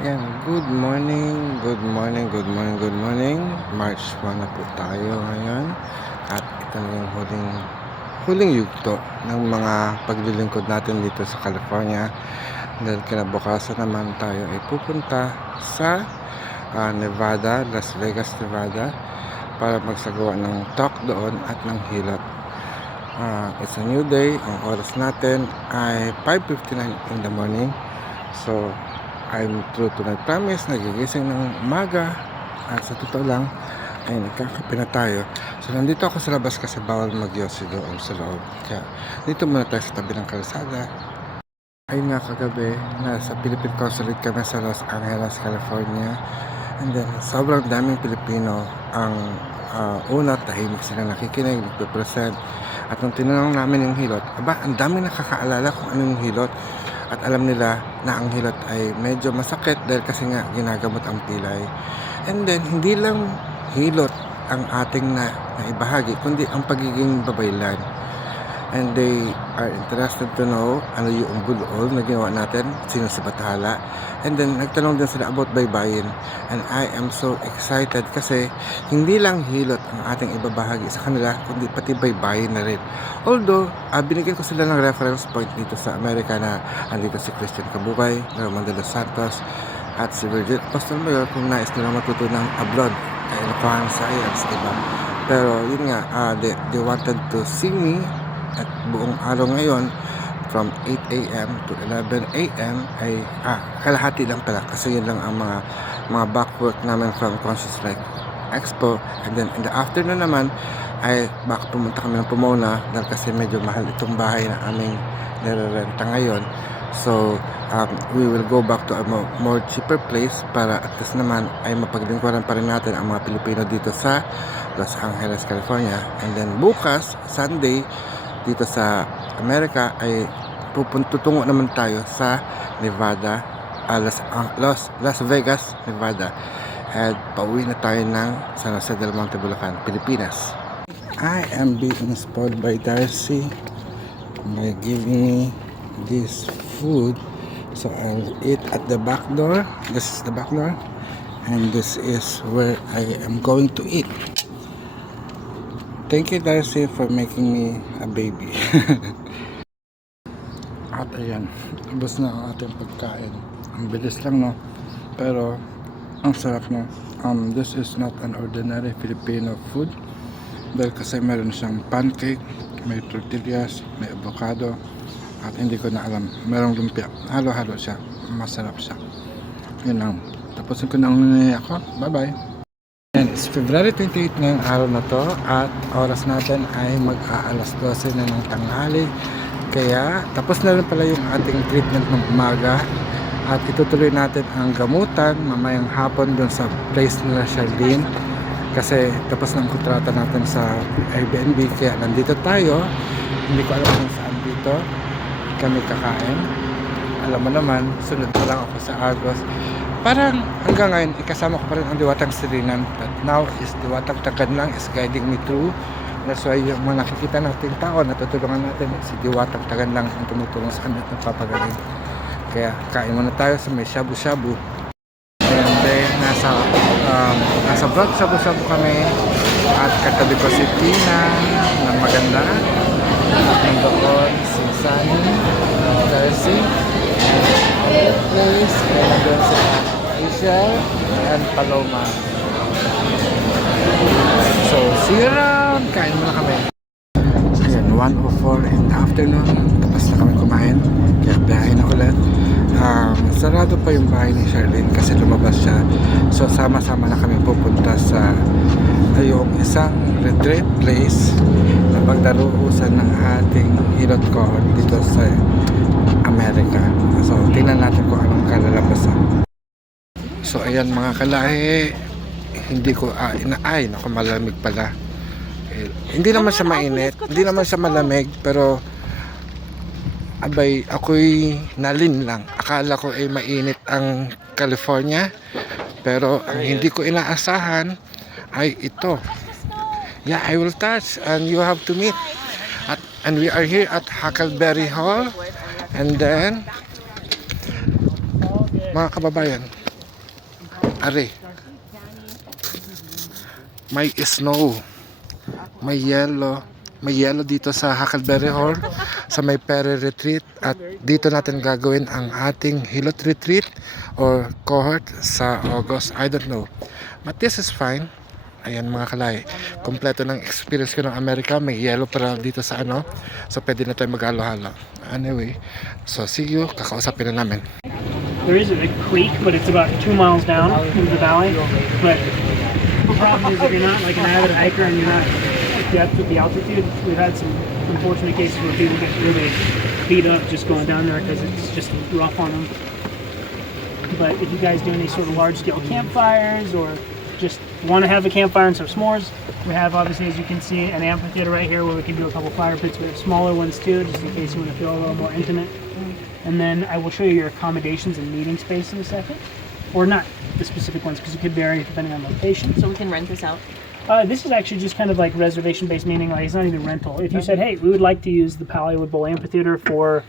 Yan, good morning, good morning, good morning, good morning. March 1 na po tayo ngayon. At ito na yung huling yugto ng mga paglilingkod natin dito sa California. Dahil kinabukasan naman tayo ay pupunta sa Nevada, Las Vegas, Nevada, para magsagawa ng talk doon at ng hilot. It's a new day. Ang oras natin ay 5:59 in the morning. So I'm true to my promise, nagigising ng umaga at sa totoo lang ay nagkakape na tayo. So nandito ako sa labas kasi bawal magyosi doon sa loob. Kaya dito muna tayo sa tabi ng kalsada. Ay kagabi, nasa Philippine Consulate kami sa Los Angeles, California. And then sobrang daming Pilipino ang una, tahimik sila nakikinig, nagpe-present. At nung tinanong namin yung hilot, ang dami nakakaalala kung ano yung hilot. At alam nila na ang hilot ay medyo masakit dahil kasi nga ginagamot ang pilay. And then, hindi lang hilot ang ating naibahagi, kundi ang pagiging babaylan. And they are interested to know ano yung bulol na ginawa natin, sino si Bathala. And then, nagtanong din sila about baybayin. And I am so excited kasi hindi lang hilot ang ating ibabahagi sa kanila, kundi pati baybayin na rin. Although, binigyan ko sila ng reference point dito sa Amerika na andito si Christian Cabugay, Roman de los Santos, at si Virgil Apostol Mayor kung nais nila matuto ng abroad, Ilocano Science, diba? Pero yun nga, they wanted to see me at buong araw ngayon from 8 a.m. to 11 a.m. ay kalahati lang pala kasi yun lang ang mga back work namin from Conscious Life Expo. And then in the afternoon naman ay baka pumunta kami ng Pomona dahil kasi medyo mahal itong bahay na aming nirerenta ngayon. So we will go back to a more cheaper place para at least naman ay mapaglingkuran pa rin natin ang mga Pilipino dito sa Los Angeles, California. And then bukas, Sunday, dito sa Amerika ay tutungo naman tayo sa Nevada, Las Vegas, Nevada, at pauwi na tayo ng San Jose del Monte, Bulacan, Pilipinas. I am being spoiled by Darcy by giving me this food, so I'll eat at the back door. This is the back door and this is where I am going to eat. Thank you, Darcy, for making me a baby. At ayan, ubos na ang ating pagkain. Ang bilis lang, no? Pero ang sarap, no? This is not an ordinary Filipino food dahil kasi meron siyang pancake, may tortillas, may avocado, at hindi ko na alam, merong lumpia. Halo-halo siya, masarap siya. Yun lang. Tapusin ko na ang nangyay ako. Bye-bye. And it's February 28 ngayong araw na to at oras natin ay mag-aalas 12 na ng tanghali. Kaya tapos na rin pala yung ating treatment ng umaga at itutuloy natin ang gamutan mamayang hapon dun sa place nila Charlene kasi tapos na ang kontrata natin sa Airbnb. Kaya nandito tayo, hindi ko alam kung saan dito kami kakain. Alam mo naman, sunod pa lang ako sa Argos. Parang hanggang ngayon, ikasama ko pa rin ang Diwatang Sirinan. But now, is Diwatang Taganlang is guiding me through. That's why yung mga nakikita nating tao, natutulungan natin, si Diwatang Taganlang ang tumutulong sa amin at nagpapagaling. Kaya kain muna tayo sa may shabu-shabu. And then, nasa vlog shabu-shabu kami. At katabi ko si Tina, na maganda. At nandoon si Sunny, Darcy, place, and nandun si Asia and Paloma. So, see you around! Kain muna kami. Ayan, 1:04 in the afternoon. Tapos na kami kumain. Kaya biyahe na ulit. Sarado pa yung bahay ni Charlene kasi lumabas siya. So, sama-sama na kami pupunta sa yung isang retreat place na pagdaruusan ng ating hilot ko dito sa Amerika. So, tingnan natin kung anong kalalabasan. So, ayan mga kalahi, hindi ko, naku, malamig pala. Hindi naman siya mainit, hindi naman siya malamig, pero ako'y nalin lang. Akala ko ay mainit ang California, pero ang hindi ko inaasahan ay ito. Yeah, I will touch and you have to meet. And we are here at Huckleberry Hall. And then, mga kababayan, Are, may snow. May yellow. May yellow dito sa Huckleberry Hall, sa may Perry Retreat, at dito natin gagawin ang ating Hilot Retreat or cohort sa August. I don't know. But this is fine. Ayan mga kalay. Kompleto ng experience ko ng Amerika. May yellow para dito sa ano. So pwede na tayo mag-halo-halo. Anyway, so see you. Kakausapin na namin. There is a creek, but it's about 2 miles down into the valley. But the problem is if you're not like an avid hiker and you're not depth with the altitude, we've had some unfortunate cases where people get really beat up just going down there because it's just rough on them. But if you guys do any sort of large-scale campfires or just want to have a campfire and some s'mores, we have obviously, as you can see, an amphitheater right here where we can do a couple fire pits. We have smaller ones too, just in case you want to feel a little more intimate. And then I will show you your accommodations and meeting space in a second. Or not the specific ones, because it could vary depending on location. So we can rent this out? This is actually just kind of like reservation-based, meaning like it's not even rental. If you said, hey, we would like to use the Pallywood Bowl Amphitheater for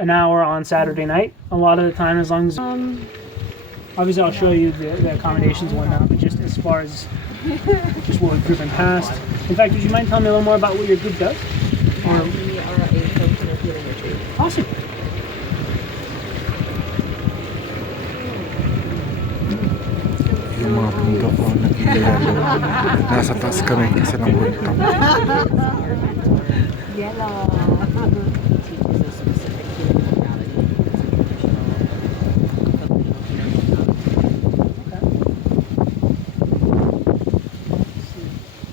an hour on Saturday night, a lot of the time, as long as... obviously, I'll show you the accommodations and whatnot, but just as far as just what we've driven past. In fact, would you mind telling me a little more about what your group does? We are a coconut healing retreat. Awesome. Yung mga bundok ko nag-yellow. Nasa taas kami kasi ng bundok. Yellow. Teaches a specific healing modality.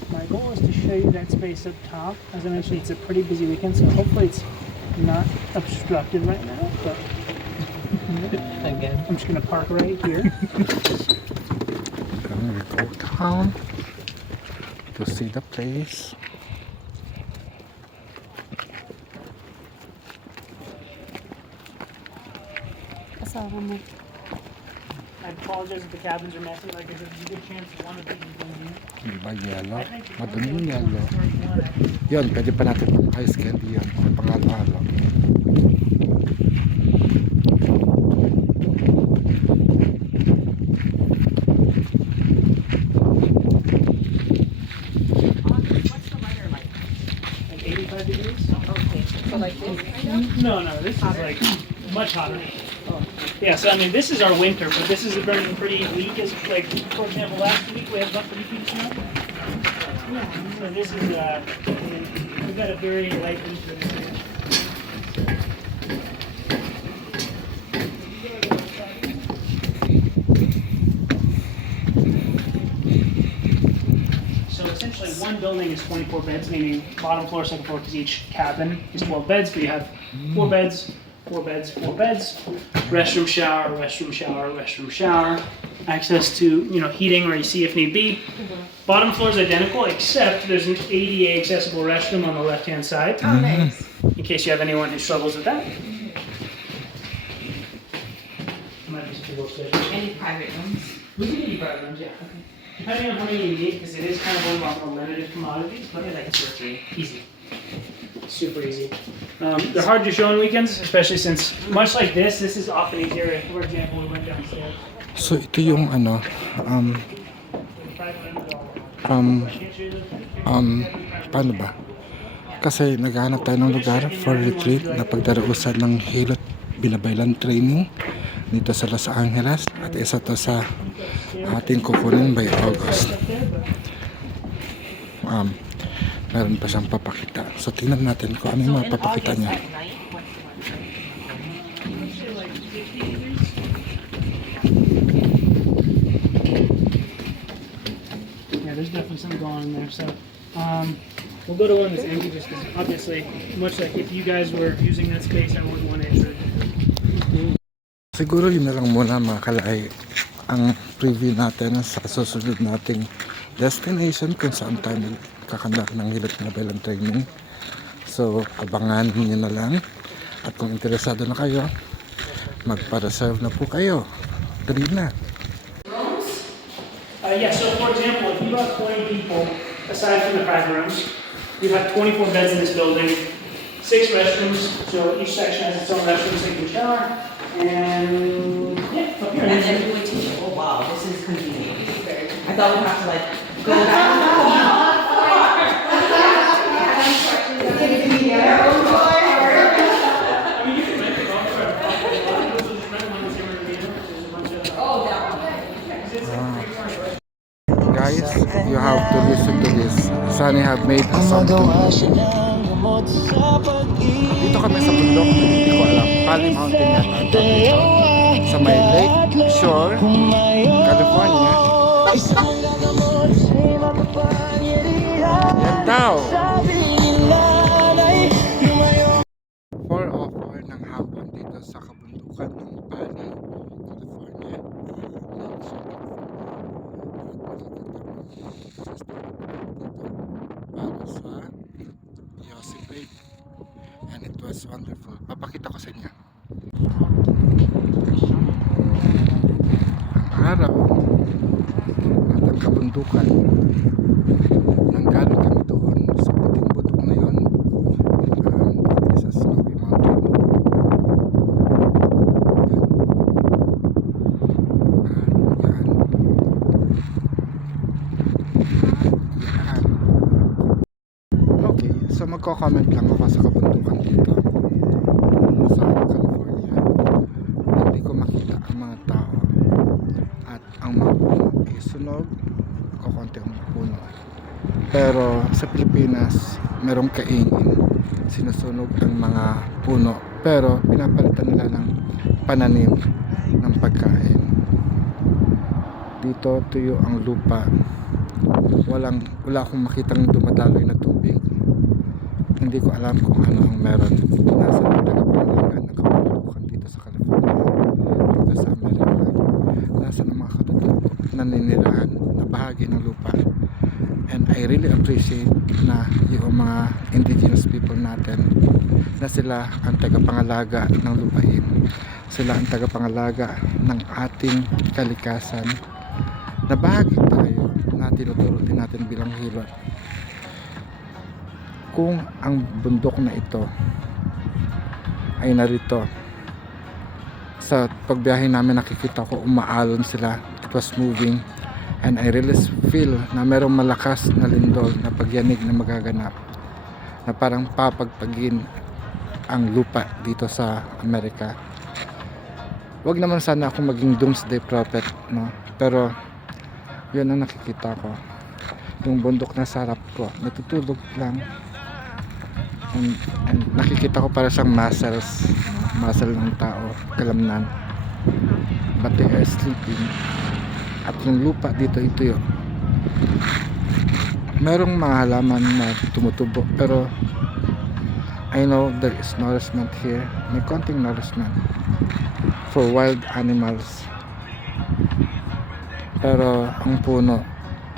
My goal is to show you that space up top. As I mentioned, it's a pretty busy weekend, so hopefully it's not obstructed right now. But Again. I'm just going to park right here. We go down to see the place. I apologize if the cabins are messy. Like I said, there's a good chance one of these is going to be. Diba yellow? Madumi yung yellow. Yun, pwede pa natin pang ice candy yan. Pangalo-halo. What's the weather like? Like 85 degrees? Okay. So like this kind of? No, this is like much hotter. Yeah, so I mean, this is our winter, but this is burning pretty weak. As like, for example, last week we had about 3 feet of snow. Yeah. So this is we've got a very light winter this year. So essentially, one building is 24 beds, meaning bottom floor, second floor, because each cabin is 12 beds, but you have 4 beds, 4 beds, 4 beds, restroom, shower, restroom, shower, restroom, shower, access to, heating or AC if need be. Bottom floor is identical, except there's an ADA accessible restroom on the left-hand side, Oh, nice. in case you have anyone who struggles with that. Might be some people upstairs. Any private rooms? We can do private rooms, yeah. Depending on how many you need, because it is kind of one of our more limited commodities, but Maybe like 2 or 3. easy. Super easy. They're hard to show on weekends, especially since, much like this is often easier. For example, we went downstairs. So ito yung paano ba? Kasi naghahanap tayo ng lugar for retreat na pagdarausan ng Hilot Binabaylan training dito sa Los Angeles, at isa to sa ating kukunin by August. Meron pa siyang papakita. So tingnan natin kung ano yung mga papakita niya. Yeah, there's definitely something going on there. So, we'll go to one that's empty just because, obviously, much like if you guys were using that space, I wouldn't want to enter it. Siguro yun na lang muna mga kalay ang preview natin sa susunod nating destination kung saan tayo kakandak ng Hilot Binabaylan training. So abangan niyo na lang, at kung interesado na kayo, magpa-reserve na po kayo. Dali na. Yeah, so for example, if you have 20 people, aside from the private rooms, you have 24 beds in this building, 6 restrooms, so each section has its own restroom, so you can shower, and yeah, up here. And everybody teach. Oh wow, this is I thought we'd have to like go back. Guys, you have to listen to this. Sunny have made a song to me. Dito kami sa bundok, hindi ko alam. Pali Mountain yan ang tawag dito. Sa may Lake Shore, California. Yan daw. 4:04 ng hapon dito sa kabundukan ng Pali, California. Lake Shore, para sa Yossi Lake, and it was wonderful. Papakita ko sa inyo ang araw at ang kabundukan. Nanggaling kami doon sa puting bundok na yun, sa Snowy Mountain. Yan. Okay, so magko-comment lang ako sa kabundukan dito sa California. Hindi ko makita ang mga tao at ang mga puno ay sunog o konti ang puno. Pero sa Pilipinas merong kaingin, sinusunog ang mga puno, pero pinapalitan nila ng pananim ng pagkain. Dito tuyo ang lupa, wala akong makitang dumadaloy na tubig. Hindi ko alam kung ano ang meron. Nasa tagapangalaga ng kabundukan dito sa California, dito sa Amerika. Nasa ng mga katutubo naninirahan na bahagi ng lupa. And I really appreciate na yung mga indigenous people natin, na sila ang tagapangalaga ng lupain. Sila ang tagapangalaga ng ating kalikasan, na bahagi tayo na tinuturo din natin bilang hilot. Kung ang bundok na ito ay narito, sa pagbiyahe namin nakikita ko umaalon sila. It was moving, and I really feel na merong malakas na lindol na pagyanig na magaganap, na parang papagpagin ang lupa dito sa Amerika. Wag naman sana ako maging doomsday prophet, no? Pero yun ang nakikita ko. Yung bundok na sarap ko, natutulog lang. And nakikita ko para siyang muscle ng tao, kalamnan, but they are sleeping. At yung lupa dito ituyo. Merong mga halaman na tumutubo, pero I know there is nourishment here. May konting nourishment for wild animals. Pero ang puno,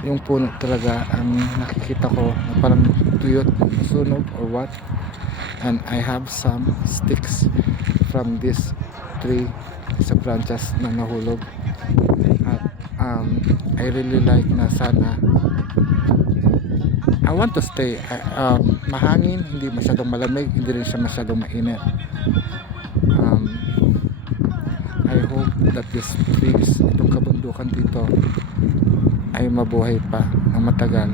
yung puno talaga ang nakikita ko na parang tuyot, sunog or what. And I have some sticks from this tree sa branches na nahulog. At I really like na sana I want to stay mahangin, hindi masyadong malamig, hindi rin siya masyadong mainit. I hope that this trees, itong kabundukan dito, ay mabuhay pa ng matagal.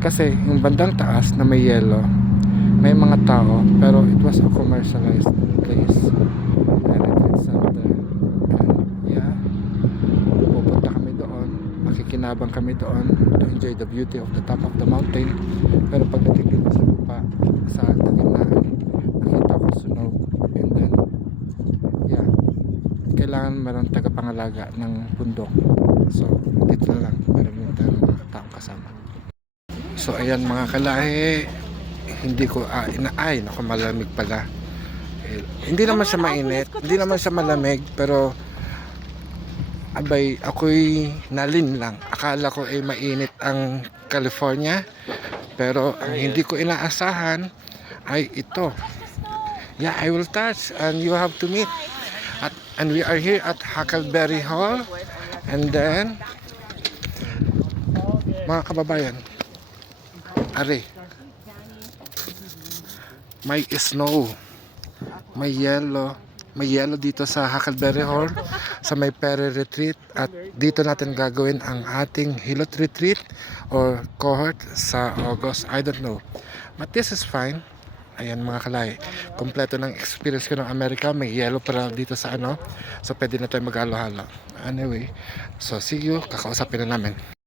Kasi yung bandang taas na may yelo, may mga tao, pero it was a commercialized place. Heritage Center. And yeah, pupunta kami doon, makikinabang kami doon to enjoy the beauty of the top of the mountain. Pero pagdating dito sa lupa, sa taginaan, nakita ko sunog. And then yeah, kailangan meron tagapangalaga ng bundok. So dito na lang, meron yung mga taong kasama. So ayan mga kalahi, hindi ko naku, malamig pala. Hindi naman siya mainit, hindi naman siya malamig, pero abay, ako'y nalin lang. Akala ko ay mainit ang California, pero ang hindi ko inaasahan ay ito. Yeah, I will touch and you have to meet. And we are here at Huckleberry Hall. And then mga kababayan, are, may snow, may yellow dito sa Huckleberry Hall. sa may Pere Retreat at dito natin gagawin ang ating Hilot Retreat or cohort sa August. I don't know. But this is fine. Ayan mga kalay. Kompleto ng experience ko ng Amerika. May yellow pa dito sa ano. So pwede na tayo mag-halo-halo. Anyway, so see you. Kakausapin na namin.